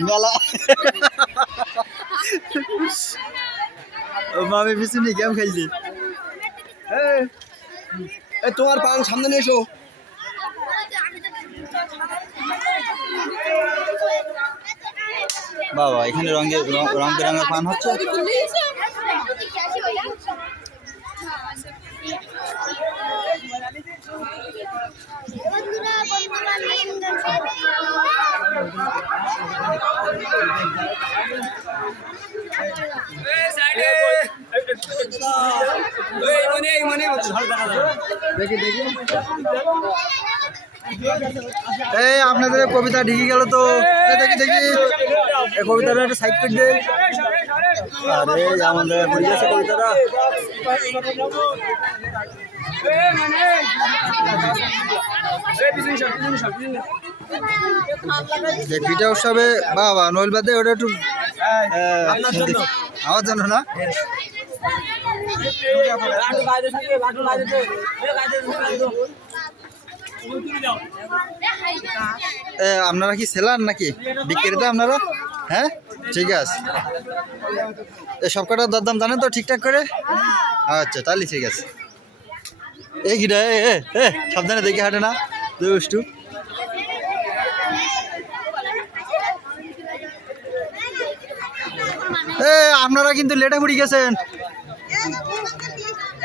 মেলা মামি পিছনে খেলছি এই, এই তোমার পান সামনে নিয়ে এসো বাবা এখানে রঙের রং- রং বেরঙের পান হচ্ছে? এই আপনাদের কবিতা ঢিকে গেল তো। দেখি দেখি। এই কবিতাটা একটা সাইড করে দে আরে আমাদের গেছে কবিতাটা। পিঠা উৎসবে বাবা নইল বাদে ওটা একটু আমার জন্য না? আপনারা কি সেলার নাকি? বিক্রেতা আপনারা? হ্যাঁ? ঠিক আছে। সব কটার দরদাম জানেন তো ঠিকঠাক করে? আচ্ছা তাহলে ঠিক আছে। এই এ, এ সাবধানে দেখে হাঁটে না দুষ্টু। এ আপনারা কিন্তু লেটে পড়ে গেছেন।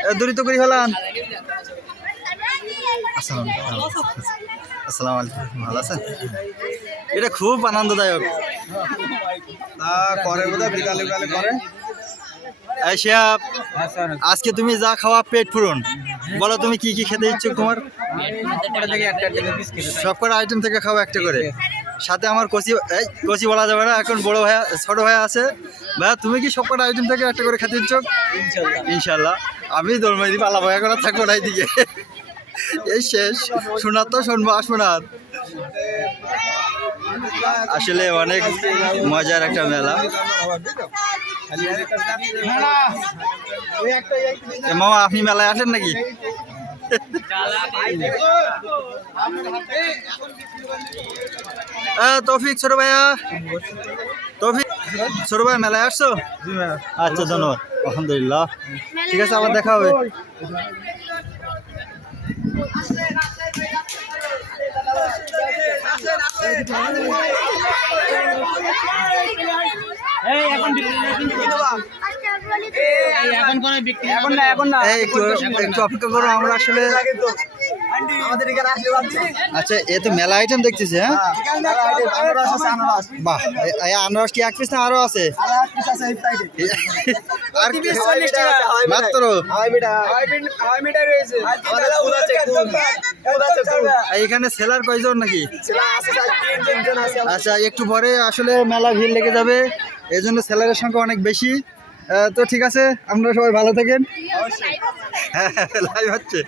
এ, দূরিত করে ফেলান। আসসালাম আলাইকুম। ভালো আছেন? এটা খুব আনন্দদায়ক। তা করে বোধহয় বিকালে বিকালে করে শিহাব, আজকে তুমি যা খাওয়া পেট পূরণ। বলো তুমি কি কি খেতে ইচ্ছুক তোমার? সব কটা আইটেম থেকে খাওয়া একটা করে। সাথে আমার কচি এই কচি বলা যাবে না এখন বড় ভাইয়া ছোট ভাইয়া আছে। ভাইয়া তুমি কি সব কটা আইটেম থেকে একটা করে খেতে ইচ্ছুক? ইনশাল্লাহ। আমি দৌড়মাই দিব আল্লাহ ভাইয়া করে থাকব না এইদিকে। এই শেষ। শোনার তো শুনব না আসলে অনেক মজার একটা মেলা। মামা আপনি মেলায় আসেন নাকি? তৌফিক ছোট ভাইয়া। তৌফিক ছোট ভাই মেলায় আসছো? আচ্ছা ধন্যবাদ। আলহামদুলিল্লাহ। ঠিক আছে আবার দেখা হবে। এই একটু একটু অপেক্ষা করো আমরা আসলে এখানে আচ্ছা এ তো মেলা আইটেম দেখতেছি হ্যাঁ? আনারস বাহ আনারস। কি এক পিস না আরও আছে? আর মাত্র? এখানে সেলার কয়জন নাকি? আচ্ছা একটু পরে আসলে মেলা ভিড় লেগে যাবে। এই জন্য সেলারের সংখ্যা অনেক বেশি। তো ঠিক আছে আপনারা সবাই ভালো থাকেন। হ্যাঁ লাইভ হচ্ছে।